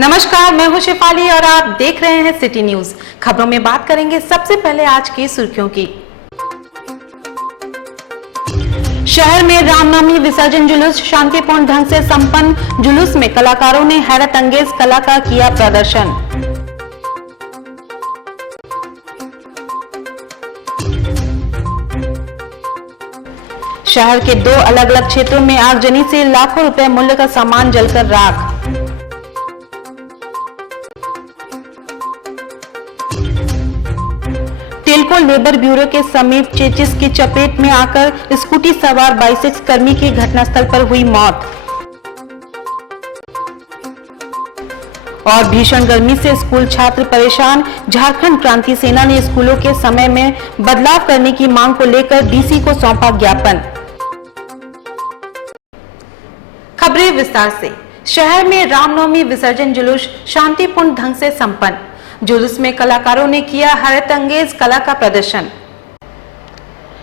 नमस्कार, मैं हूं शिफाली और आप देख रहे हैं सिटी न्यूज। खबरों में बात करेंगे सबसे पहले आज की सुर्खियों की। शहर में रामनवमी विसर्जन जुलूस शांतिपूर्ण ढंग से संपन्न। जुलूस में कलाकारों ने हैरत अंगेज कला का किया प्रदर्शन। शहर के दो अलग अलग क्षेत्रों में आगजनी से लाखों रुपए मूल्य का सामान जलकर राख। टेल्को लेबर ब्यूरो के समीप चेचिस की चपेट में आकर स्कूटी सवार बाइसेक्स कर्मी की घटनास्थल पर हुई मौत। और भीषण गर्मी से स्कूल छात्र परेशान। झारखंड क्रांति सेना ने स्कूलों के समय में बदलाव करने की मांग को लेकर डीसी को सौंपा ज्ञापन। खबरें विस्तार से। शहर में रामनवमी विसर्जन जुलूस शांतिपूर्ण ढंग से संपन्न। जुलूस में कलाकारों ने किया हैरत अंगेज कला का प्रदर्शन।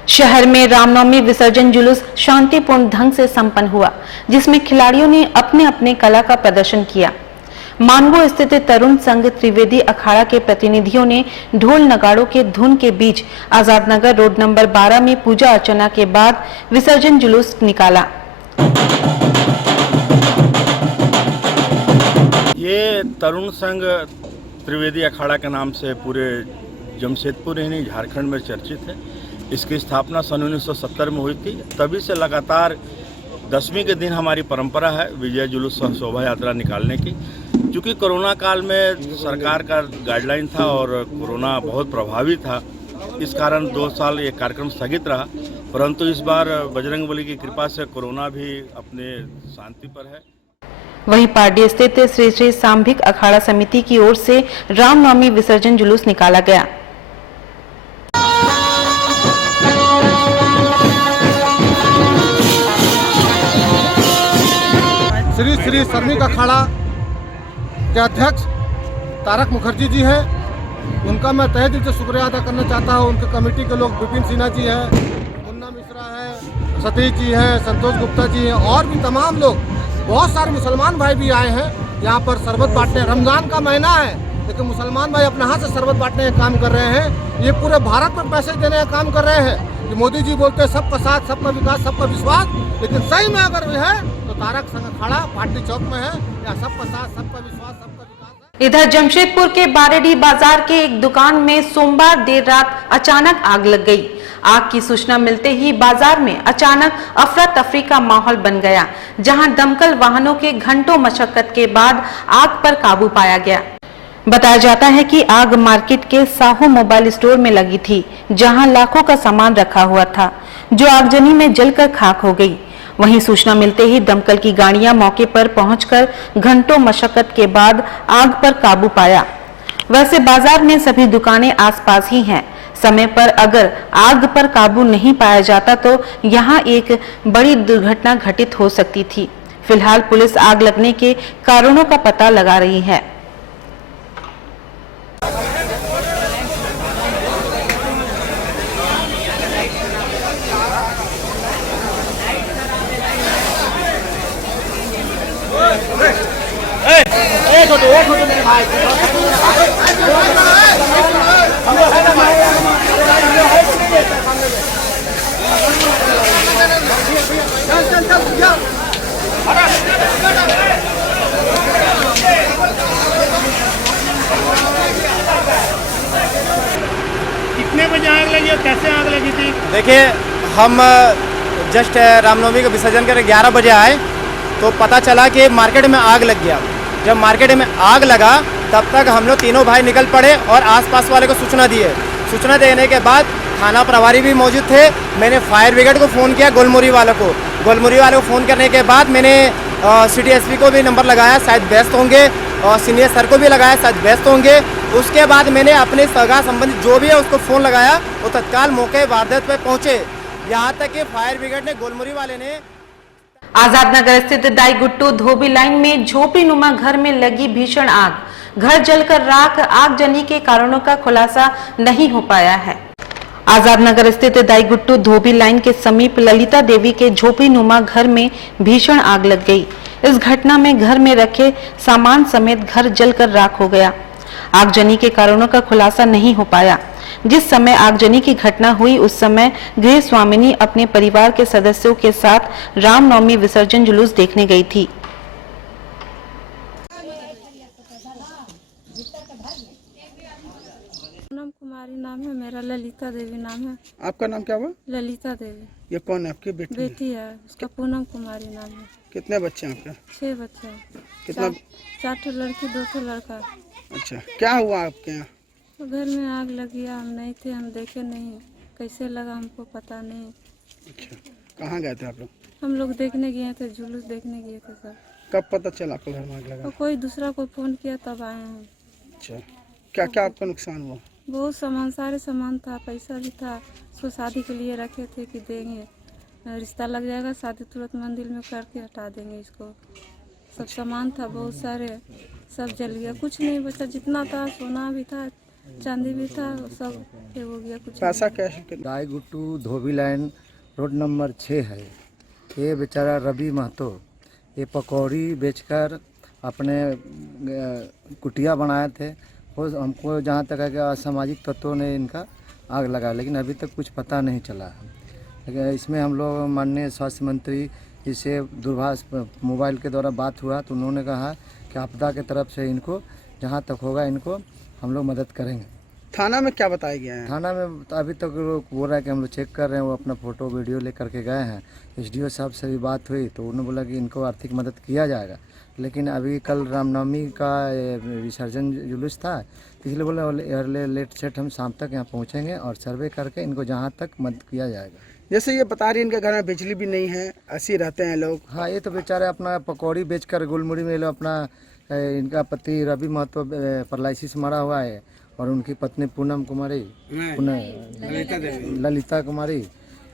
शहर में रामनवमी विसर्जन जुलूस शांतिपूर्ण ढंग से संपन्न हुआ, जिसमें खिलाड़ियों ने अपने अपने कला का प्रदर्शन किया। मानगो स्थित तरुण संघ त्रिवेदी अखाड़ा के प्रतिनिधियों ने ढोल नगाड़ों के धुन के बीच आजाद नगर रोड नंबर 12 में पूजा अर्चना के बाद विसर्जन जुलूस निकाला। ये तरुण संघ त्रिवेदी अखाड़ा के नाम से पूरे जमशेदपुर ही नहीं झारखंड में चर्चित है। इसकी स्थापना सन 1970 में हुई थी। तभी से लगातार 10वीं के दिन हमारी परंपरा है विजय जुलूस शोभा यात्रा निकालने की। क्योंकि कोरोना काल में सरकार का गाइडलाइन था और कोरोना बहुत प्रभावी था, इस कारण 2 साल ये कार्यक्रम स्थगित रहा। परंतु इस बार बजरंगबली की कृपा से कोरोना भी अपने शांति पर है। वहीं पार्डी स्थित श्री श्री सांभिक अखाड़ा समिति की ओर से रामनवमी विसर्जन जुलूस निकाला गया। श्री श्री सांभिक अखाड़ा के अध्यक्ष तारक मुखर्जी जी हैं, उनका मैं तहे दिल से शुक्रिया अदा करना चाहता हूं। उनके कमेटी के लोग विपिन सिन्हा जी हैं, मुन्ना मिश्रा है, सतीश जी हैं, संतोष गुप्ता जी हैं और भी तमाम लोग, बहुत सारे मुसलमान भाई भी आए हैं यहाँ पर शरबत बांटने। रमजान का महीना है, लेकिन मुसलमान भाई अपने हाथ से शरबत बांटने का काम कर रहे हैं। ये पूरे भारत में पैसे देने का काम कर रहे हैं। कि मोदी जी बोलते हैं सबका साथ, सबका विकास, सबका विश्वास, लेकिन सही में अगर है तो तारक संघ अखाड़ा पार्टी चौक में है। या सबका साथ, सबका विश्वास, सबका विकास है। इधर जमशेदपुर के बारेडी बाजार के एक दुकान में सोमवार देर रात अचानक आग लग गई। आग की सूचना मिलते ही बाजार में अचानक अफरा तफरी का माहौल बन गया, जहां दमकल वाहनों के घंटों मशक्कत के बाद आग पर काबू पाया गया। बताया जाता है कि आग मार्केट के साहू मोबाइल स्टोर में लगी थी, जहां लाखों का सामान रखा हुआ था, जो आगजनी में जलकर खाक हो गई। वहीं सूचना मिलते ही दमकल की गाड़ियां मौके पर पहुंचकर घंटों मशक्कत के बाद आग पर काबू पाया। वैसे बाजार में सभी दुकानें आसपास ही हैं। समय पर अगर आग पर काबू नहीं पाया जाता तो यहां एक बड़ी दुर्घटना घटित हो सकती थी। फिलहाल पुलिस आग लगने के कारणों का पता लगा रही है। कितने बजे आग लगी और कैसे आग लगी थी? देखिए, हम जस्ट रामनवमी का विसर्जन कर 11 बजे आए तो पता चला कि मार्केट में आग लग गया। जब मार्केट में आग लगा तब तक हम लोग तीनों भाई निकल पड़े और आसपास वाले को सूचना दिए। सूचना देने के बाद थाना प्रभारी भी मौजूद थे। मैंने फायर ब्रिगेड को फ़ोन किया, गोलमुरी वालों को। गोलमुरी वाले को फ़ोन करने के बाद मैंने सिटी एसपी को भी नंबर लगाया, शायद व्यस्त होंगे, और सीनियर सर को भी लगाया, शायद व्यस्त होंगे। उसके बाद मैंने अपने सगा संबंधित जो भी है उसको फ़ोन लगाया, वो तत्काल मौके वारदात पर पहुँचे। यहाँ तक कि फायर ब्रिगेड ने, गोलमुरी वाले ने आजाद नगर स्थित दाई गुट्टू धोबी लाइन में झोपड़ी नुमा घर में लगी भीषण आग। घर जलकर राख। आगजनी के कारणों का खुलासा नहीं हो पाया है। आजाद नगर स्थित दाई गुट्टू धोबी लाइन के समीप ललिता देवी के झोपड़ी नुमा घर में भीषण आग लग गई। इस घटना में घर में रखे सामान समेत घर जलकर राख हो गया। आगजनी के कारणों का खुलासा नहीं हो पाया। जिस समय आगजनी की घटना हुई उस समय गृह स्वामिनी अपने परिवार के सदस्यों के साथ रामनवमी विसर्जन जुलूस देखने गई थी। पूनम कुमारी नाम है मेरा, ललिता देवी नाम है। आपका नाम क्या हुआ? ललिता देवी। ये कौन है आपकी बेटी? बेटी है, उसका पूनम कुमारी नाम है। कितने बच्चे हैं आपके? 6 बच्चे हैं। कितना? 4 ठो लड़की 2 ठो लड़का। अच्छा, क्या हुआ आपके यहाँ? तो घर में आग लगी, हम नहीं थे, हम देखे नहीं, कैसे लगा हमको पता नहीं। अच्छा, कहाँ गए थे आप लोग? हम लोग देखने गए थे, जुलूस देखने गए थे सर। कब पता चला आपको घर में आग लगा? और कोई दूसरा को फोन किया तब आए हम। अच्छा, क्या क्या आपका नुकसान हुआ? बहुत सामान, सारे सामान था, पैसा भी था, उसको शादी के लिए रखे थे कि देंगे, रिश्ता लग जाएगा, शादी तुरंत मंदिर में करके हटा देंगे इसको। सब सामान था बहुत सारे, सब जल गया, कुछ नहीं बचा। जितना था सोना भी था, चांदी भी था, सब ये हो गया। कुछ पैसा कैसे? राय गुट्टू धोबी लाइन रोड नंबर 6 है। ये बेचारा रवि महतो ये पकौड़ी बेचकर अपने कुटिया बनाए थे। वो हमको जहाँ तक है कि असामाजिक तत्वों ने इनका आग लगाया, लेकिन अभी तक कुछ पता नहीं चला है। लेकिन इसमें हम लोग माननीय स्वास्थ्य मंत्री जिससे दूरभाष मोबाइल के द्वारा बात हुआ तो उन्होंने कहा कि आपदा के तरफ से इनको जहाँ तक होगा इनको हम लोग मदद करेंगे। थाना में क्या बताया गया है? थाना में तो अभी तक लोग बोल रहा है कि हम लोग चेक कर रहे हैं, वो अपना फ़ोटो वीडियो ले करके गए हैं। SDO साहब से भी बात हुई तो उन्होंने बोला कि इनको आर्थिक मदद किया जाएगा, लेकिन अभी कल रामनवमी का विसर्जन जुलूस था तो इसलिए बोला लेट सेट हम शाम तक यहाँ पहुँचेंगे और सर्वे करके इनको जहाँ तक मदद किया जाएगा। जैसे ये बता रही इनके घर में बिजली भी नहीं है, ऐसे रहते हैं लोग। हाँ, ये तो बेचारे अपना पकौड़ी बेचकर गुलमुड़ी में लोग अपना इनका पति रवि महतो पैरालिसिस से मरा हुआ है और उनकी पत्नी पूनम कुमारी ललिता कुमारी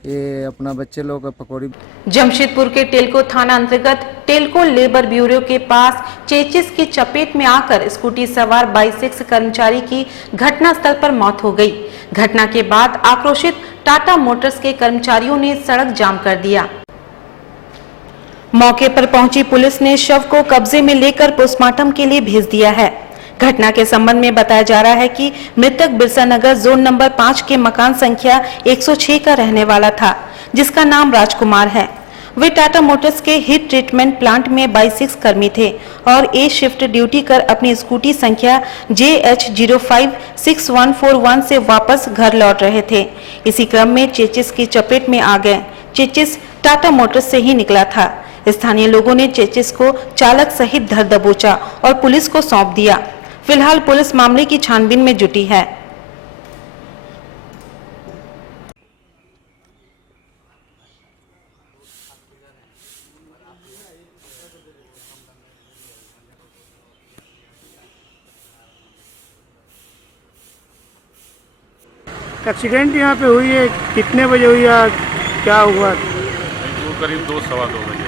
ये अपना बच्चे लोग पकौड़ी। जमशेदपुर के टेलको थाना अंतर्गत टेलको लेबर ब्यूरो के पास चेचिस की चपेट में आकर स्कूटी सवार 22 कर्मचारी की घटनास्थल पर मौत हो गई। घटना के बाद आक्रोशित टाटा मोटर्स के कर्मचारियों ने सड़क जाम कर दिया। मौके पर पहुंची पुलिस ने शव को कब्जे में लेकर पोस्टमार्टम के लिए भेज दिया है। घटना के संबंध में बताया जा रहा है कि मृतक बिरसा नगर जोन नंबर 5 के मकान संख्या 106 का रहने वाला था, जिसका नाम राजकुमार है। वे टाटा मोटर्स के हीट ट्रीटमेंट प्लांट में 22 कर्मी थे और ए शिफ्ट ड्यूटी कर अपनी स्कूटी संख्या JH056141 से वापस घर लौट रहे थे। इसी क्रम में चेचिस की चपेट में आ गए। चेचिस टाटा मोटर्स से ही निकला था। स्थानीय लोगों ने चेचिस को चालक सहित धर दबोचा और पुलिस को सौंप दिया। फिलहाल पुलिस मामले की छानबीन में जुटी है। एक्सीडेंट यहाँ पे हुई है, कितने बजे हुई है, क्या हुआ? करीब 2-2:15 बजे।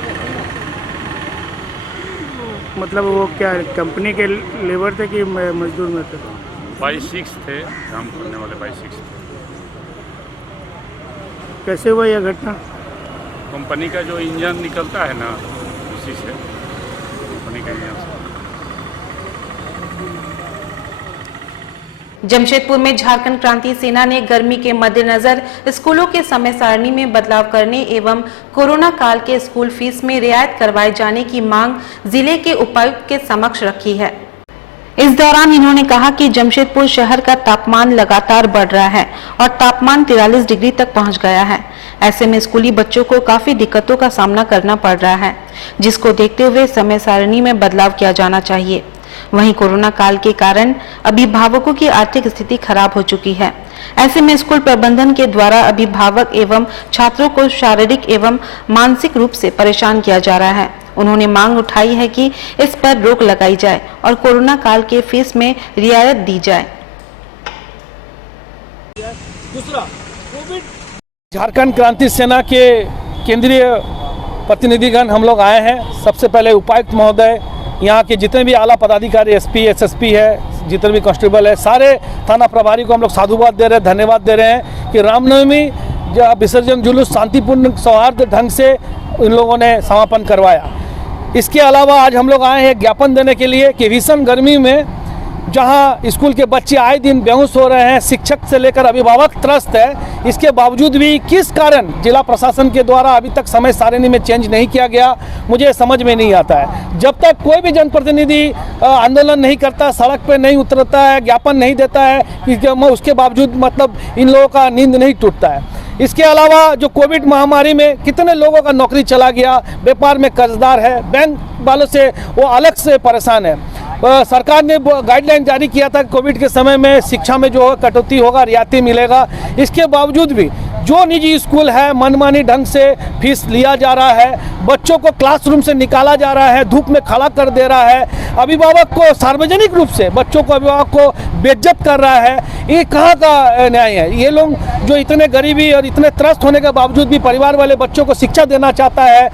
मतलब वो क्या कंपनी के लेबर थे कि मजदूर में थे? 22 थे, काम करने वाले 22 थे। कैसे हुआ यह घटना? कंपनी का जो इंजन निकलता है ना, उसी से, कंपनी का इंजन से। जमशेदपुर में झारखंड क्रांति सेना ने गर्मी के मद्देनजर स्कूलों के समय सारणी में बदलाव करने एवं कोरोना काल के स्कूल फीस में रियायत करवाए जाने की मांग जिले के उपायुक्त के समक्ष रखी है। इस दौरान इन्होंने कहा कि जमशेदपुर शहर का तापमान लगातार बढ़ रहा है और तापमान 43 डिग्री तक पहुंच गया है। ऐसे में स्कूली बच्चों को काफी दिक्कतों का सामना करना पड़ रहा है, जिसको देखते हुए समय सारणी में बदलाव किया जाना चाहिए। वहीं कोरोना काल के कारण अभिभावकों की आर्थिक स्थिति खराब हो चुकी है। ऐसे में स्कूल प्रबंधन के द्वारा अभिभावक एवं छात्रों को शारीरिक एवं मानसिक रूप से परेशान किया जा रहा है। उन्होंने मांग उठाई है कि इस पर रोक लगाई जाए और कोरोना काल के फीस में रियायत दी जाए। दूसरा, झारखंड क्रांति सेना के केंद्रीय प्रतिनिधिगण हम लोग आए हैं। सबसे पहले उपायुक्त महोदय, यहाँ के जितने भी आला पदाधिकारी SP SSP है, जितने भी कांस्टेबल है, सारे थाना प्रभारी को हम लोग साधुवाद दे रहे हैं, धन्यवाद दे रहे हैं कि रामनवमी विसर्जन जुलूस शांतिपूर्ण सौहार्द ढंग से इन लोगों ने समापन करवाया। इसके अलावा आज हम लोग आए हैं ज्ञापन देने के लिए कि भीषण गर्मी में जहां स्कूल के बच्चे आए दिन बेहोश हो रहे हैं, शिक्षक से लेकर अभिभावक त्रस्त है, इसके बावजूद भी किस कारण जिला प्रशासन के द्वारा अभी तक समय सारिणी में चेंज नहीं किया गया, मुझे समझ में नहीं आता है। जब तक कोई भी जनप्रतिनिधि आंदोलन नहीं करता, सड़क पे नहीं उतरता है, ज्ञापन नहीं देता है, उसके बावजूद मतलब इन लोगों का नींद नहीं टूटता है। इसके अलावा जो कोविड महामारी में कितने लोगों का नौकरी चला गया, व्यापार में कर्जदार है, बैंक वालों से वो अलग से परेशान है। सरकार ने गाइडलाइन जारी किया था कोविड के समय में शिक्षा में जो कटौती होगा, रियायती मिलेगा। इसके बावजूद भी जो निजी स्कूल है मनमानी ढंग से फीस लिया जा रहा है, बच्चों को क्लासरूम से निकाला जा रहा है, धूप में खड़ा कर दे रहा है, अभिभावक को सार्वजनिक रूप से बच्चों को अभिभावक को बेइज्जत कर रहा है। ये कहाँ का न्याय है? ये लोग जो इतने गरीबी और इतने त्रस्त होने के बावजूद भी परिवार वाले बच्चों को शिक्षा देना चाहता है,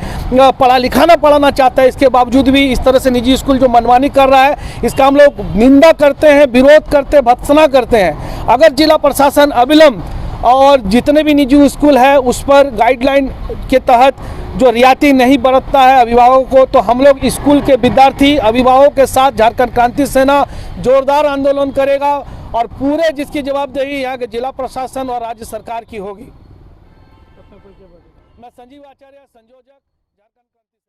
पढ़ाना चाहता है, इसके बावजूद भी इस तरह से निजी स्कूल जो मनमानी कर रहा है, इसका हम लोग निंदा करते हैं, विरोध करते हैं, भत्सना करते हैं। अगर जिला प्रशासन अविलंब और जितने भी निजी स्कूल है उस पर गाइडलाइन के तहत जो रियायती नहीं बरतता है अभिभावकों को, तो हम लोग स्कूल के विद्यार्थी अभिभावकों के साथ झारखंड क्रांति सेना जोरदार आंदोलन करेगा और पूरे जिसकी जवाबदेही यहाँ के जिला प्रशासन और राज्य सरकार की होगी। मैं संजीव आचार्य, संयोजक, झारखंड क्रांति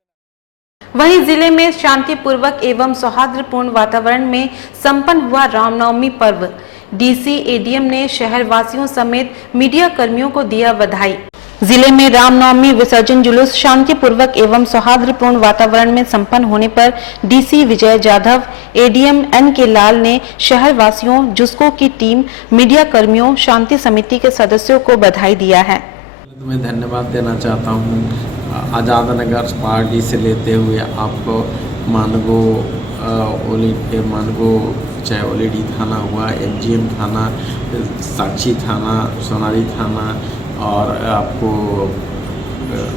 सेना। वहीं जिले में शांतिपूर्वक एवं सौहार्दपूर्ण वातावरण में संपन्न हुआ रामनवमी पर्व। डीसी एडीएम ने शहर वासियों समेत मीडिया कर्मियों को दिया बधाई। जिले में रामनवमी विसर्जन जुलूस शांतिपूर्वक एवं सौहार्दपूर्ण वातावरण में संपन्न होने पर DC Vijay Jadhav, ADM N के लाल ने शहर वासियों, जुस्को की टीम, मीडिया कर्मियों, शांति समिति के सदस्यों को बधाई दिया है। मैं धन्यवाद देना चाहता हूँ आज़ाद नगर पार्टी से लेते हुए आपको मानगो चाहे ओलेडी थाना हुआ, एमजीएम थाना, साक्षी थाना, सोनारी थाना और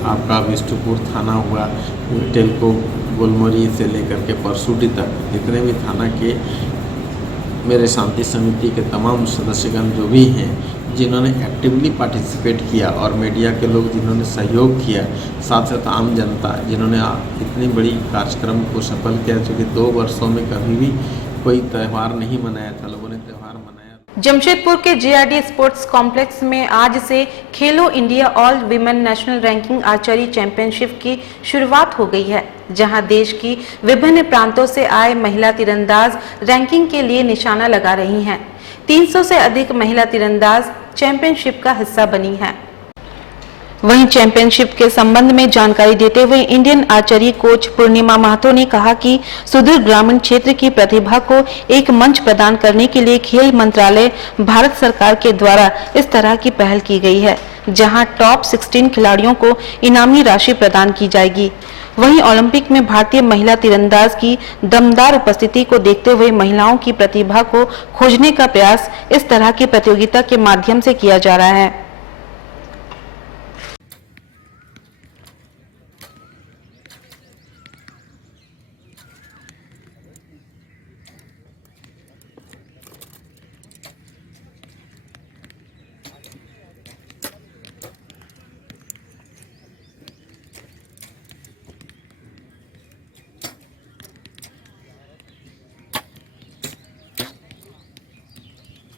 आपका विष्णुपुर थाना हुआ, टेलको गोलमरी से लेकर के परसूडी तक जितने भी थाना के मेरे शांति समिति के तमाम सदस्यगण जो भी हैं जिन्होंने एक्टिवली पार्टिसिपेट किया और मीडिया के लोग जिन्होंने सहयोग किया, साथ साथ आम जनता जिन्होंने इतनी बड़ी कार्यक्रम को सफल किया, क्योंकि 2 वर्षों में कभी भी कोई त्यौहार नहीं मनाया था, लोगों ने त्यौहार मनाया। जमशेदपुर के जेआरडी स्पोर्ट्स कॉम्प्लेक्स में आज से खेलो India all women national ranking archery championship की शुरुआत हो गई है, जहां देश की विभिन्न प्रांतों से आए महिला तीरंदाज रैंकिंग के लिए निशाना लगा रही हैं। 300 से अधिक महिला तीरंदाज चैंपियनशिप का हिस्सा बनी है। वहीं चैंपियनशिप के संबंध में जानकारी देते हुए इंडियन आर्चरी कोच पूर्णिमा महतो ने कहा कि सुदूर ग्रामीण क्षेत्र की प्रतिभा को एक मंच प्रदान करने के लिए खेल मंत्रालय भारत सरकार के द्वारा इस तरह की पहल की गई है, जहां टॉप 16 खिलाड़ियों को इनामी राशि प्रदान की जाएगी। वहीं ओलंपिक में भारतीय महिला तीरंदाज की दमदार उपस्थिति को देखते हुए महिलाओं की प्रतिभा को खोजने का प्रयास इस तरह की प्रतियोगिता के माध्यम से किया जा रहा है।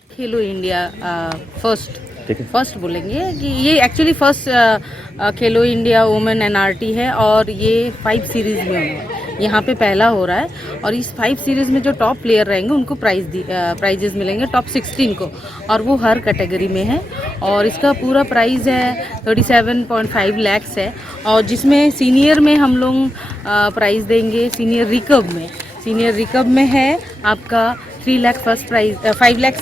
खेलो इंडिया फर्स्ट बोलेंगे कि ये एक्चुअली फर्स्ट खेलो इंडिया वुमेन एनआरटी है और ये 5 सीरीज़ में होगा। यहाँ पे पहला हो रहा है और इस 5 सीरीज़ में जो टॉप प्लेयर रहेंगे उनको प्राइजेस मिलेंगे टॉप 16 को, और वो हर कैटेगरी में है। और इसका पूरा प्राइज़ है 37.5 लाख है, और जिसमें सीनियर में हम लोग प्राइज़ देंगे। सीनियर रिकर्व में है आपका 3 lakh first prize, 5 lakh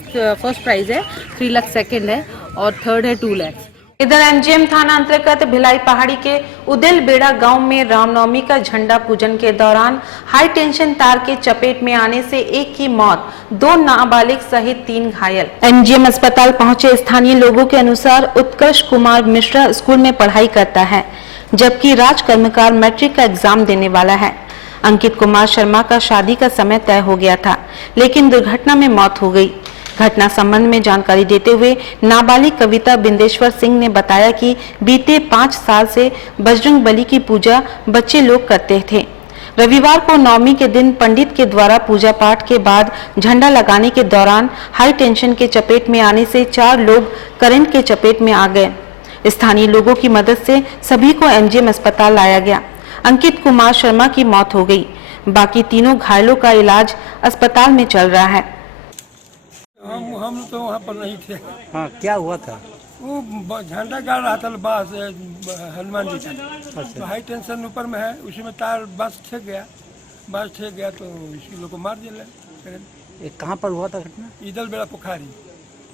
first prize है, 3 लाख सेकेंड है और थर्ड है 2 लाख। इधर एमजीएम थाना अंतर्गत भिलाई पहाड़ी के उदिल बेड़ा गांव में रामनवमी का झंडा पूजन के दौरान हाई टेंशन तार के चपेट में आने से एक की मौत, 2 नाबालिग सहित 3 घायल। एमजीएम अस्पताल पहुंचे स्थानीय लोगों के अनुसार उत्कर्ष कुमार मिश्रा स्कूल में पढ़ाई करता है, जबकि राज कर्मकार मैट्रिक का एग्जाम देने वाला है। अंकित कुमार शर्मा का शादी का समय तय हो गया था, लेकिन दुर्घटना में मौत हो गई। घटना संबंध में जानकारी देते हुए नाबालिग कविता बिंदेश्वर सिंह ने बताया कि बीते 5 साल से बजरंग बली की पूजा बच्चे लोग करते थे। रविवार को नवमी के दिन पंडित के द्वारा पूजा पाठ के बाद झंडा लगाने के दौरान हाई टेंशन के चपेट में आने से 4 लोग करंट के चपेट में आ गए। स्थानीय लोगों की मदद से सभी को एमजीएम अस्पताल लाया गया। अंकित कुमार शर्मा की मौत हो गई, बाकी तीनों घायलों का इलाज अस्पताल में चल रहा है। हम तो वहाँ पर नहीं थे। हाँ, क्या हुआ था? वो झंडा गाड़ रहा था बांस हनुमान जी का। तो हाई टेंशन ऊपर में है, उसी में तार बांस ठेक गया तो इसी लोग को मार दिया। कहाँ पर हुआ था घटना? इधर बेड़ा पोखरी।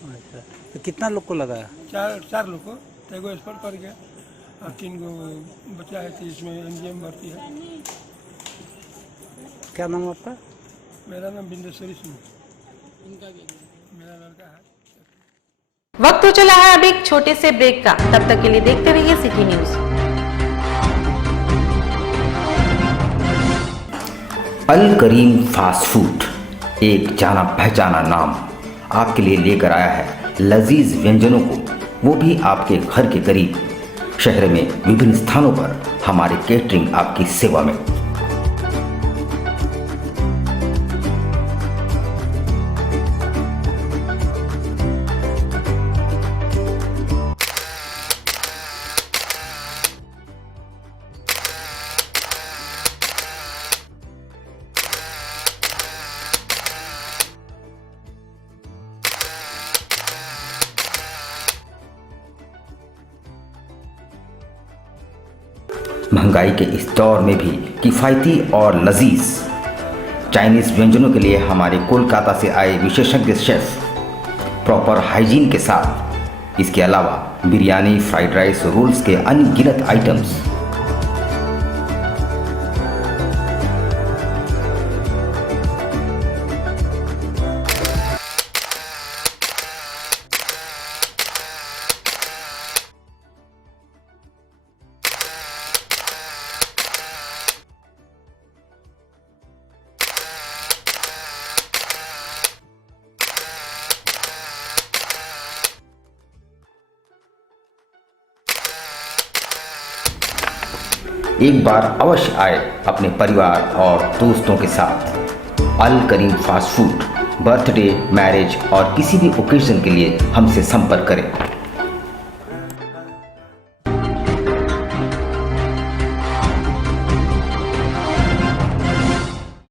अच्छा, तो कितना लोग को लगा? 4 लोग को। एगो एक्सपर्ट पड़ गया और 3 गो बचा है, तो इसमें एमजीएम भर्ती है। क्या नाम आपका? मेरा नाम बिंदेश्वरी सिंह। मेरा लड़का है। वक्त तो चला है अब एक छोटे से ब्रेक का, तब तक के लिए देखते रहिए सिटी न्यूज। अल करीम फास्ट फूड एक जाना पहचाना नाम आपके लिए लेकर आया है लजीज व्यंजनों को, वो भी आपके घर के करीब। शहर में विभिन्न स्थानों पर हमारे केटरिंग आपकी सेवा में। महंगाई के इस दौर में भी किफ़ायती और लजीज चाइनीज़ व्यंजनों के लिए हमारे कोलकाता से आए विशेषज्ञ शेफ प्रॉपर हाइजीन के साथ, इसके अलावा बिरयानी, फ्राइड राइस, रोल्स के अनगिनत आइटम्स। एक बार अवश्य आए अपने परिवार और दोस्तों के साथ। अल करीम फास्ट फूड, बर्थडे, मैरिज और किसी भी ओकेजन के लिए हमसे संपर्क करें।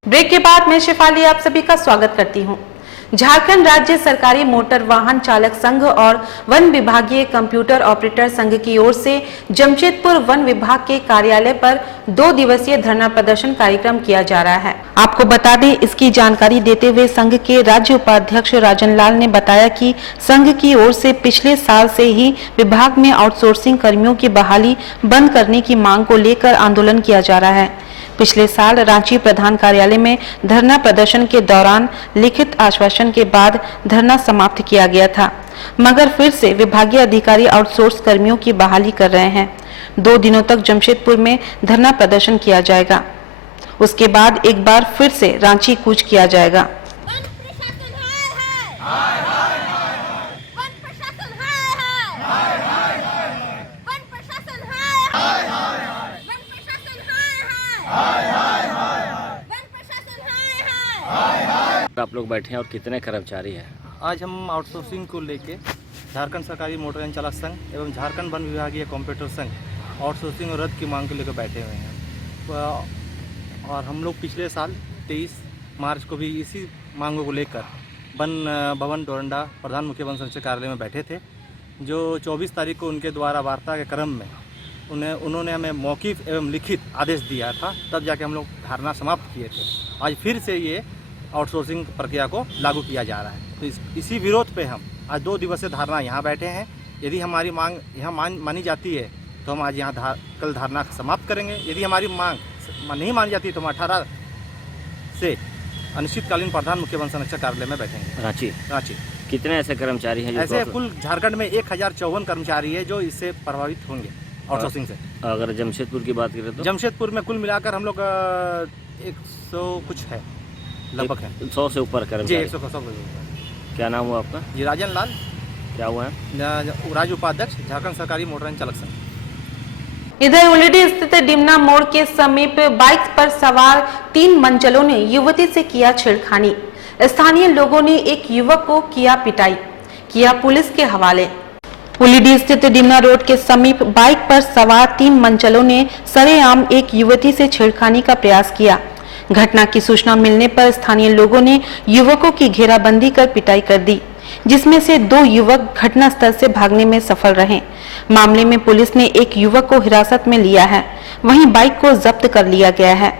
ब्रेक के बाद मैं शेफाली आप सभी का स्वागत करती हूं। झारखंड राज्य सरकारी मोटर वाहन चालक संघ और वन विभागीय कंप्यूटर ऑपरेटर संघ की ओर से जमशेदपुर वन विभाग के कार्यालय पर 2 दिवसीय धरना प्रदर्शन कार्यक्रम किया जा रहा है। आपको बता दें, इसकी जानकारी देते हुए संघ के राज्य उपाध्यक्ष राजन लाल ने बताया कि संघ की ओर से पिछले साल से ही विभाग में आउटसोर्सिंग कर्मियों की बहाली बंद करने की मांग को लेकर आंदोलन किया जा रहा है। पिछले साल रांची प्रधान कार्यालय में धरना प्रदर्शन के दौरान लिखित आश्वासन के बाद धरना समाप्त किया गया था, मगर फिर से विभागीय अधिकारी आउटसोर्स कर्मियों की बहाली कर रहे हैं। 2 दिनों तक जमशेदपुर में धरना प्रदर्शन किया जाएगा, उसके बाद एक बार फिर से रांची कूच किया जाएगा। आप लोग बैठे हैं और कितने कर्मचारी हैं? आज हम आउटसोर्सिंग को लेके झारखंड सरकारी मोटर यान चालक संघ एवं झारखंड वन विभागीय कंप्यूटर संघ आउटसोर्सिंग और रद्द की मांग को लेकर बैठे हुए हैं। और हम लोग पिछले साल 23 मार्च को भी इसी मांगों को लेकर वन भवन डोरंडा प्रधान मुख्य वन संरक्षक कार्यालय में बैठे थे। जो 24 तारीख को उनके द्वारा वार्ता के क्रम में उन्होंने हमें मौखिक एवं लिखित आदेश दिया था, तब जाके हम लोग धारणा समाप्त किए थे। आज फिर से ये आउटसोर्सिंग प्रक्रिया को लागू किया जा रहा है, तो इसी विरोध पे हम आज 2 दिवसीय धारणा यहाँ बैठे हैं। यदि हमारी मांग यहाँ मानी जाती है तो हम आज यहाँ कल धारणा समाप्त करेंगे। यदि हमारी मांग नहीं मानी जाती तो हम 18 से अनिश्चितकालीन प्रधान मुख्य वन संरक्षक कार्यालय में बैठेंगे। रांची कितने ऐसे कर्मचारी हैं? ऐसे कुल झारखंड में 1054 कर्मचारी है जो इससे प्रभावित होंगे आउटसोर्सिंग से। अगर जमशेदपुर की बात करें तो जमशेदपुर में कुल मिलाकर हम लोग 100 कुछ है, लगभग है 100 से ऊपर कर्मचारी। 100। क्या नाम हुआ आपका? जी राजन लाल। क्या हुआ है? राज्य उपाध्यक्ष झारखंड सरकारी मोटर यान चालक संघ। इधर उलिडी स्थित डिमना मोड़ के समीप बाइक पर सवार 3 मंचलों ने युवती से किया छेड़खानी। स्थानीय लोगों ने एक युवक को किया पिटाई, किया पुलिस के हवाले। उलिडी स्थित डिमना रोड के समीप बाइक पर सवार 3 मंचलों ने सरेआम एक युवती से छेड़खानी का प्रयास किया। घटना की सूचना मिलने पर स्थानीय लोगों ने युवकों की घेराबंदी कर पिटाई कर दी, जिसमें से 2 युवक घटनास्थल से भागने में सफल रहे। मामले में पुलिस ने एक युवक को हिरासत में लिया है, वहीं बाइक को जब्त कर लिया गया है।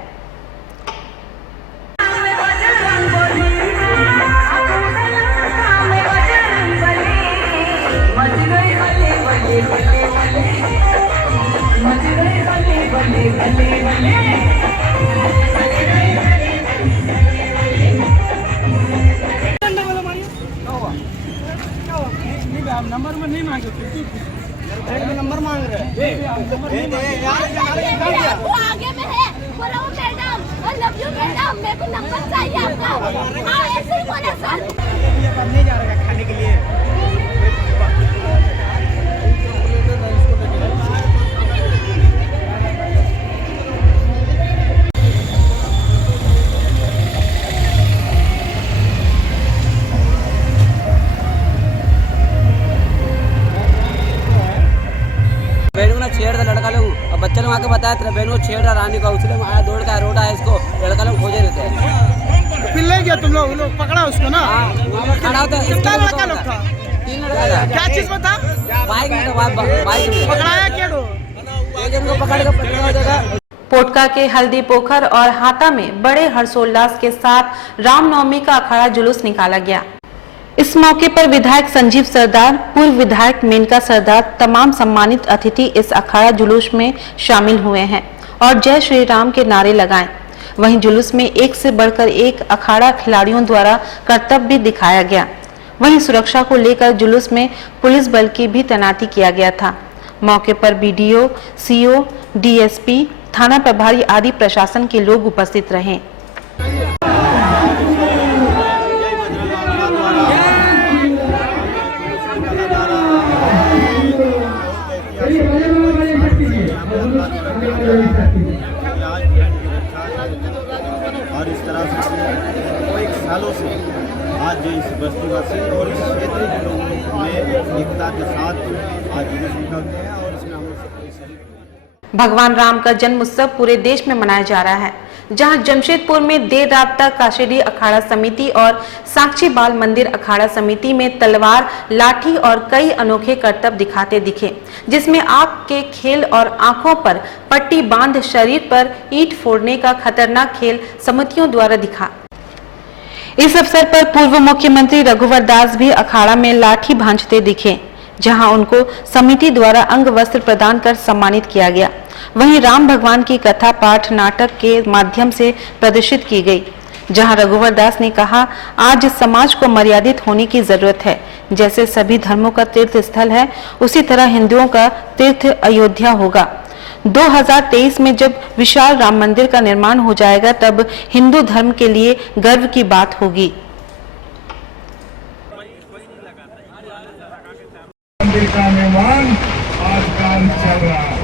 नंबर में नहीं मांगे, नंबर मांग रहे हैं। वो आगे में है, बोला वो madam, I love you madam, मेरे को नंबर चाहिए आपका। हाँ ऐसे ही बोला सर। नहीं जा रहा खाने के लिए। छेड़ था लड़का लोग, और बच्चे लोग आके बताया तेरा बहन को छेड़ रहा रानी को, उसने आया दौड़ का रोड आया इसको, लड़का लोग खोजे रहते हैं। फिर ले गया तुम लोग पकड़ा उसको ना? खड़ा होता है। कितना लड़का लोग था? 3 लड़का। क्या चीज में था? बाइक में था, बाइक में पकड़ाया क्या? पकड़ के पकड़ा हो जाएगा। पोटका के हल्दी पोखर और हाता में बड़े हर्षोल्लास के साथ रामनवमी का अखाड़ा जुलूस निकाला गया। इस मौके पर विधायक संजीव सरदार, पूर्व विधायक मेनका सरदार, तमाम सम्मानित अतिथि इस अखाड़ा जुलूस में शामिल हुए हैं और जय श्री राम के नारे लगाए। वहीं जुलूस में एक से बढ़कर एक अखाड़ा खिलाड़ियों द्वारा करतब भी दिखाया गया। वहीं सुरक्षा को लेकर जुलूस में पुलिस बल की भी तैनाती किया गया था। मौके पर बीडीओ, सीओ, डीएसपी, थाना प्रभारी आदि प्रशासन के लोग उपस्थित रहे। और इस तरह से कई सालों से आज जो इस बस्तीवासी और इस क्षेत्र के लोगों में एकता के साथ आज जुलूस निकालते हैं और इसमें हम लोग भगवान राम का जन्म उत्सव पूरे देश में मनाया जा रहा है, जहां जमशेदपुर में देर रात तक काशेडी अखाड़ा समिति और साक्षी बाल मंदिर अखाड़ा समिति में तलवार, लाठी और कई अनोखे करतब दिखाते दिखे, जिसमें आग के खेल और आंखों पर पट्टी बांध शरीर पर ईंट फोड़ने का खतरनाक खेल समितियों द्वारा दिखा। इस अवसर पर पूर्व मुख्यमंत्री रघुवर दास भी अखाड़ा में लाठी भांजते दिखे, जहां उनको समिति द्वारा अंग वस्त्र प्रदान कर सम्मानित किया गया। वहीं राम भगवान की कथा पाठ नाटक के माध्यम से प्रदर्शित की गई, जहां रघुवर दास ने कहा, आज समाज को मर्यादित होने की जरूरत है। जैसे सभी धर्मों का तीर्थ स्थल है, उसी तरह हिंदुओं का तीर्थ अयोध्या होगा। 2023 में जब विशाल राम मंदिर का निर्माण हो जाएगा, तब हिंदू धर्म के लिए गर्व की बात होगी। मंदिर का निर्माण आज काम चल रहा है।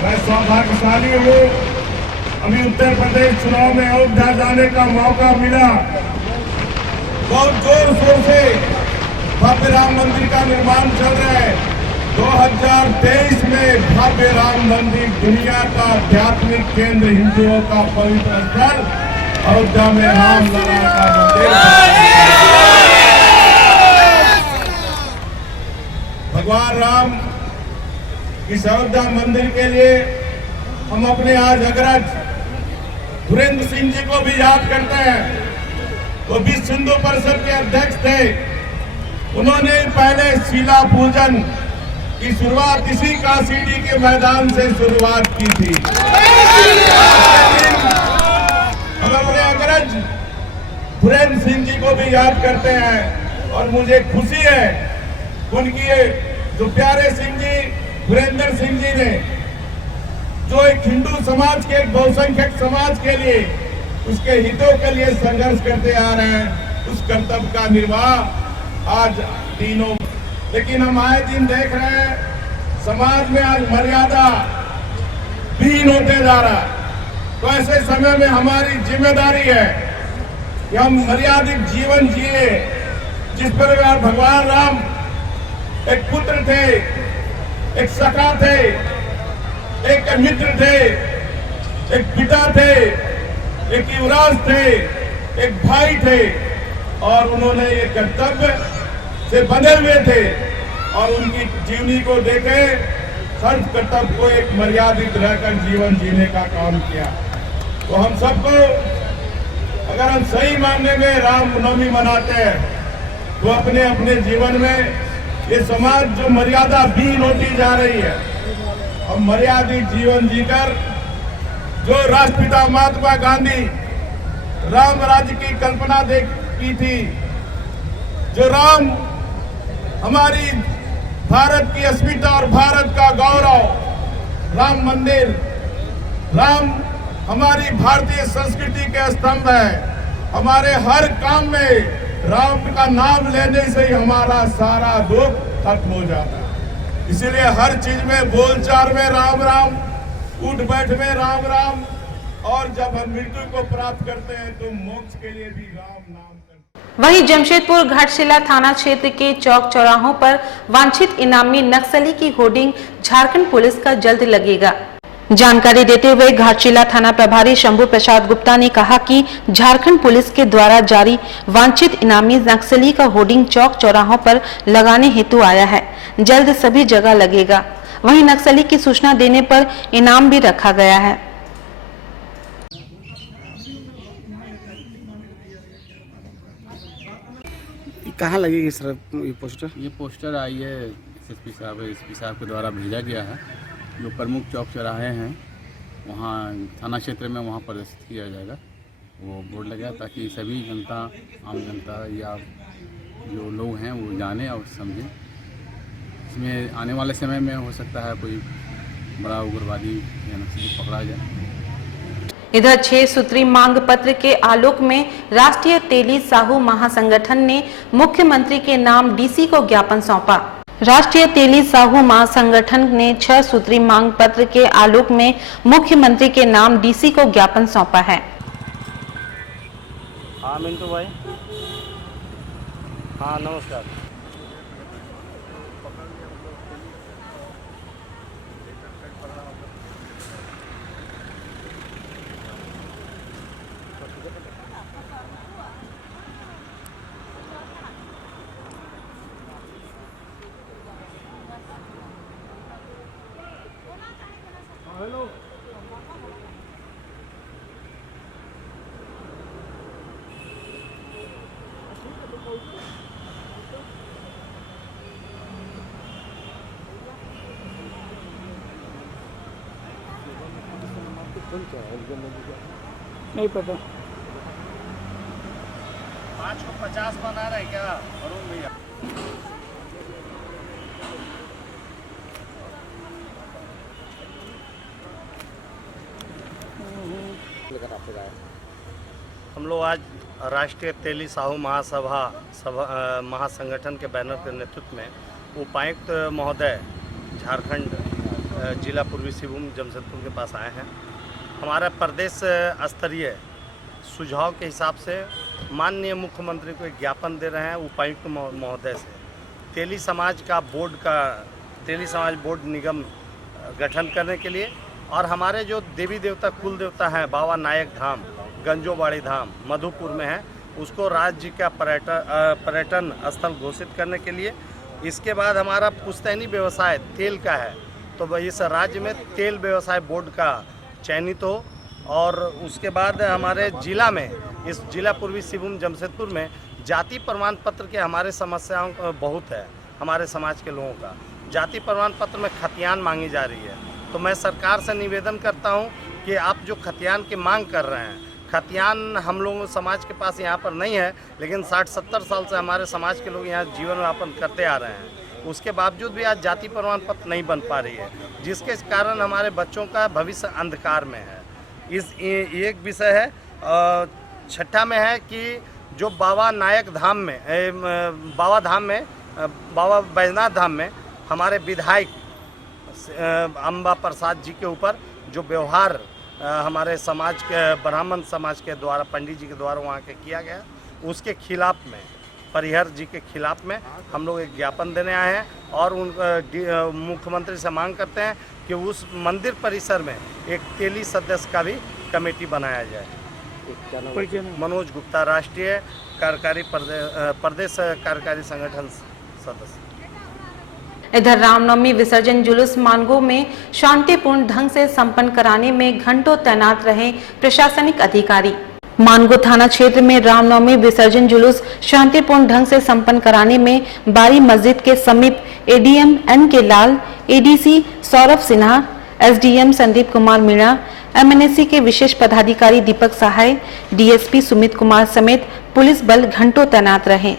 मैं सौभाग्यशाली हूँ, अभी उत्तर प्रदेश चुनाव में अयोध्या जाने का मौका मिला। बहुत जोर शोर से भव्य राम मंदिर का निर्माण चल रहा है। 2023 में भव्य राम मंदिर दुनिया का आध्यात्मिक केंद्र, हिंदुओं का पवित्र स्थल अयोध्या में राम लला का मंदिर। भगवान राम इस अयोध्या मंदिर के लिए हम अपने आज अग्रज धुरेंद्र सिंह जी को भी याद करते हैं। वो विश्व हिंदू परिषद के अध्यक्ष थे। उन्होंने पहले शिला पूजन की शुरुआत इसी काशीडी के मैदान से शुरुआत की थी। हम अपने अग्रज धुरेंद्र सिंह जी को भी याद करते हैं और मुझे खुशी है उनकी जो प्यारे सिंह जी, धुरेंद्र सिंह जी ने जो एक हिंदू समाज के, एक बहुसंख्यक समाज के लिए, उसके हितों के लिए संघर्ष करते आ रहे हैं, उस कर्तव्य का निर्वाह आज तीनों। लेकिन हम आए दिन देख रहे हैं समाज में आज मर्यादा विहीन होते जा रहा है। तो ऐसे समय में हमारी जिम्मेदारी है कि हम मर्यादित जीवन जिए, जिस प्रकार भगवान राम एक पुत्र थे, एक सखा थे, एक मित्र थे, एक पिता थे, एक युवराज थे, एक भाई थे, और उन्होंने ये कर्तव्य से बंधे हुए थे और उनकी जीवनी को देखे हर कर्तव्य को एक मर्यादित रहकर जीवन जीने का काम किया। तो हम सबको, अगर हम सही मायने में रामनवमी मनाते हैं, तो अपने अपने जीवन में ये समाज जो मर्यादा विहीन होती जा रही है, और मर्यादित जीवन जीकर जो राष्ट्रपिता महात्मा गांधी राम राज्य की कल्पना की थी, जो राम हमारी भारत की अस्मिता और भारत का गौरव, राम मंदिर, राम हमारी भारतीय संस्कृति के स्तंभ है। हमारे हर काम में राम का नाम लेने से ही हमारा सारा दुख खत्म हो जाता है। इसीलिए हर चीज में, बोलचाल में राम राम, उठ बैठ में राम राम, और जब हम मृत्यु को प्राप्त करते हैं तो मोक्ष के लिए भी राम नाम करते हैं। वहीं जमशेदपुर घाटशिला थाना क्षेत्र के चौक चौराहों पर वांछित इनामी नक्सली की होर्डिंग झारखंड पुलिस का जल्द लगेगा। जानकारी देते हुए घाटशिला थाना प्रभारी शंभू प्रसाद गुप्ता ने कहा कि झारखंड पुलिस के द्वारा जारी वांछित इनामी नक्सली का होर्डिंग चौक चौराहों पर लगाने हेतु आया है। जल्द सभी जगह लगेगा। वहीं नक्सली की सूचना देने पर इनाम भी रखा गया है। कहाँ लगेगी सर ये पोस्टर? ये पोस्टर आई है एसपी साहब के द्वारा भेजा गया है। जो प्रमुख चौक चौराहे हैं वहाँ थाना क्षेत्र में वहाँ प्रदर्शित किया जाएगा। वो बोर्ड लगेगा ताकि सभी जनता, आम जनता या जो लोग हैं वो जाने और समझें। इसमें आने वाले समय में हो सकता है कोई बड़ा उग्रवादी या नक्सली पकड़ा जाए। इधर 6 सूत्री मांग पत्र के आलोक में राष्ट्रीय तेली साहू महासंगठन ने मुख्यमंत्री के नाम डीसी को ज्ञापन सौंपा। राष्ट्रीय तेली साहू महासंगठन ने 6 सूत्री मांग पत्र के आलोक में मुख्यमंत्री के नाम डीसी को ज्ञापन सौंपा है। हाँ मिंटू भाई, हाँ नमस्कार। नहीं पता। 5 को 50 बना रहे क्या अरुण भैया? हम लोग आज राष्ट्रीय तेली साहू महासंगठन के बैनर के नेतृत्व में उपायुक्त महोदय झारखंड जिला पूर्वी सिंहभूम जमशेदपुर के पास आए हैं। हमारा प्रदेश स्तरीय सुझाव के हिसाब से माननीय मुख्यमंत्री को एक ज्ञापन दे रहे हैं उपायुक्त महोदय से। तेली समाज बोर्ड निगम गठन करने के लिए, और हमारे जो देवी देवता कुल देवता हैं बाबा नायक धाम, गंजोबाड़ी धाम मधुपुर में है, उसको राज्य का पर्यटन स्थल घोषित करने के लिए। इसके बाद हमारा पुश्तैनी व्यवसाय तेल का है, तो इस राज्य में तेल व्यवसाय बोर्ड का चयनित हो। और उसके बाद हमारे जिला में, इस जिला पूर्वी सिंहभूम जमशेदपुर में जाति प्रमाण पत्र के हमारे समस्याओं बहुत है। हमारे समाज के लोगों का जाति प्रमाण पत्र में खतियान मांगी जा रही है। तो मैं सरकार से निवेदन करता हूं कि आप जो खतियान की मांग कर रहे हैं, खतियान हम लोगों समाज के पास यहाँ पर नहीं है, लेकिन 60-70 साल से हमारे समाज के लोग यहाँ जीवन यापन करते आ रहे हैं। उसके बावजूद भी आज जाति प्रमाण पत्र नहीं बन पा रही है, जिसके कारण हमारे बच्चों का भविष्य अंधकार में है। एक विषय है। छठा में है कि जो बाबा नायक धाम में, बाबा बैजनाथ धाम में हमारे विधायक अम्बा प्रसाद जी के ऊपर जो व्यवहार हमारे समाज के ब्राह्मण समाज के द्वारा पंडित जी के द्वारा वहाँ के किया गया, उसके खिलाफ में, परिहर जी के खिलाफ में हम लोग एक ज्ञापन देने आए हैं और उन मुख्यमंत्री से मांग करते हैं कि उस मंदिर परिसर में एक तेली सदस्य का भी कमेटी बनाया जाए। मनोज गुप्ता, राष्ट्रीय कार्यकारी प्रदेश कार्यकारी संगठन सदस्य। इधर रामनवमी विसर्जन जुलूस मानगो में शांतिपूर्ण ढंग से संपन्न कराने में घंटों तैनात रहे प्रशासनिक अधिकारी। मानगो थाना क्षेत्र में रामनवमी विसर्जन जुलूस शांतिपूर्ण ढंग से संपन्न कराने में बारी मस्जिद के समीप एडीएम NK लाल, ADC Saurabh Sinha, SDM Sandeep Kumar Meena, MNSC के विशेष पदाधिकारी दीपक सहाय, DSP सुमित कुमार समेत पुलिस बल घंटों तैनात रहे।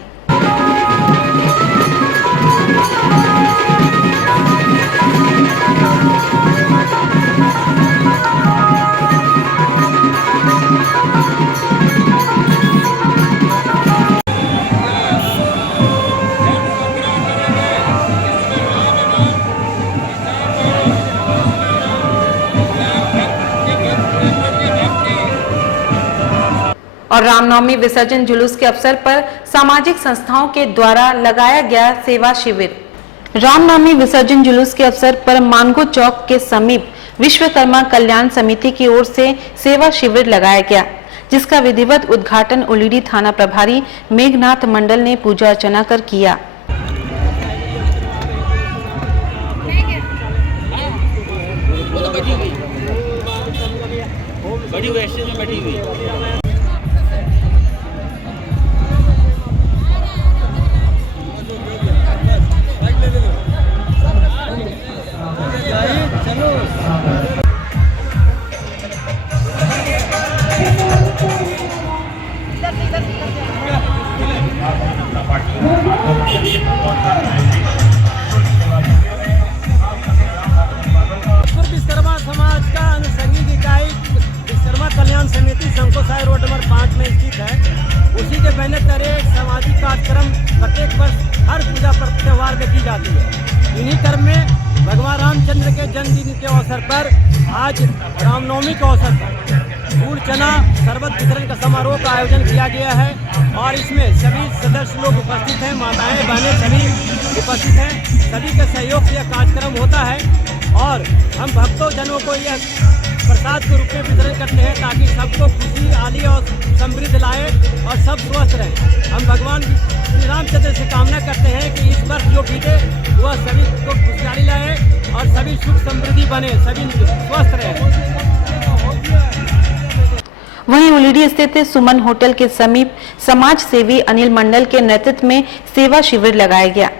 और रामनवमी विसर्जन जुलूस के अवसर पर सामाजिक संस्थाओं के द्वारा लगाया गया सेवा शिविर। रामनवमी विसर्जन जुलूस के अवसर पर मानगो चौक के समीप विश्वकर्मा कल्याण समिति की ओर से सेवा शिविर लगाया गया, जिसका विधिवत उद्घाटन उलीडी थाना प्रभारी मेघनाथ मंडल ने पूजा अर्चना कर किया। विश्वकर्मा समाज का अनुषंगिक इकाई विश्वकर्मा कल्याण समिति शंकोसाई रोड नंबर 5 में स्थित है। उसी के बैनर तले एक सामाजिक कार्यक्रम प्रत्येक वर्ष हर पूजा पर त्यौहार में की जाती है। इन्हीं क्रम में भगवान रामचंद्र के जन्मदिन के अवसर पर आज रामनवमी के अवसर पर गुड़ चना शरबत वितरण का समारोह का आयोजन किया गया है और इसमें सभी सदस्य लोग उपस्थित हैं, माताएं बहनें सभी उपस्थित हैं। सभी के सहयोग से यह कार्यक्रम होता है और हम भक्तों जनों को यह प्रसाद के रूप में वितरण करते हैं ताकि सबको खुशहाली और समृद्धि लाए और सब स्वस्थ रहें। हम भगवान श्री रामचंद्र से कामना करते हैं कि इस वर्ष जो बीते वह सभी को खुशहाली लाए और सभी सुख समृद्धि बने, सभी स्वस्थ रहें। वहीं उलीडी स्थित सुमन होटल के समीप समाज सेवी अनिल मंडल के नेतृत्व में सेवा शिविर लगाया गया।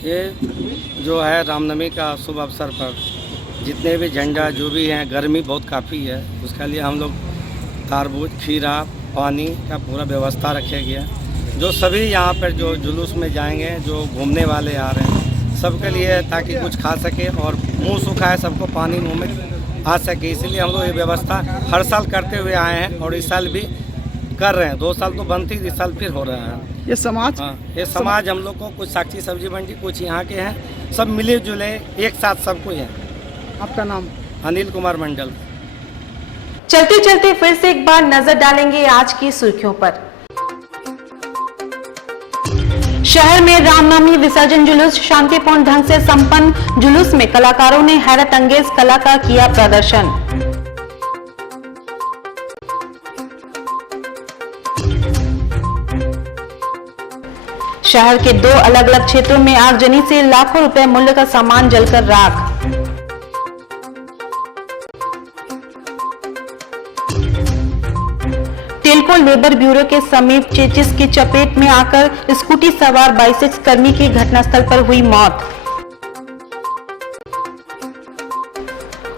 ये जो है रामनवमी का शुभ अवसर पर जितने भी झंडा जो भी हैं, गर्मी बहुत काफ़ी है, उसके लिए हम लोग तरबूज, खीरा, पानी का पूरा व्यवस्था रखा गया। जो सभी यहाँ पर जो जुलूस में जाएंगे, जो घूमने वाले आ रहे हैं, सबके लिए ताकि कुछ खा सके और मुंह सूखा है सबको पानी मुंह में आ सके, इसलिए हम लोग ये व्यवस्था हर साल करते हुए आए हैं और इस साल भी कर रहे हैं। 2 साल तो बनती, इस साल फिर हो रहा है। ये समाज, हाँ, ये समाज हम लोग को कुछ साक्षी सब्जी मंडी, कुछ यहाँ के हैं, सब मिले जुले एक साथ सब कोई है। आपका नाम? अनिल कुमार मंडल। चलते चलते फिर से एक बार नजर डालेंगे आज की सुर्खियों पर। शहर में रामनवमी विसर्जन जुलूस शांतिपूर्ण ढंग से संपन्न। जुलूस में कलाकारों ने हैरत अंगेज कला का किया प्रदर्शन। शहर के 2 अलग अलग क्षेत्रों में आगजनी से लाखों रुपए मूल्य का सामान जलकर राख। टेल्को लेबर ब्यूरो के समीप चेचिस की चपेट में आकर स्कूटी सवार बाइसेक्स कर्मी की घटनास्थल पर हुई मौत।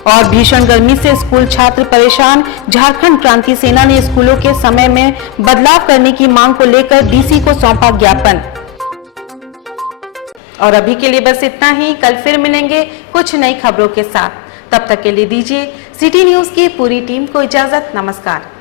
और भीषण गर्मी से स्कूल छात्र परेशान, झारखंड क्रांति सेना ने स्कूलों के समय में बदलाव करने की मांग को लेकर डीसी को सौंपा ज्ञापन। और अभी के लिए बस इतना ही, कल फिर मिलेंगे कुछ नई खबरों के साथ। तब तक के लिए दीजिए सिटी न्यूज की पूरी टीम को इजाजत। नमस्कार।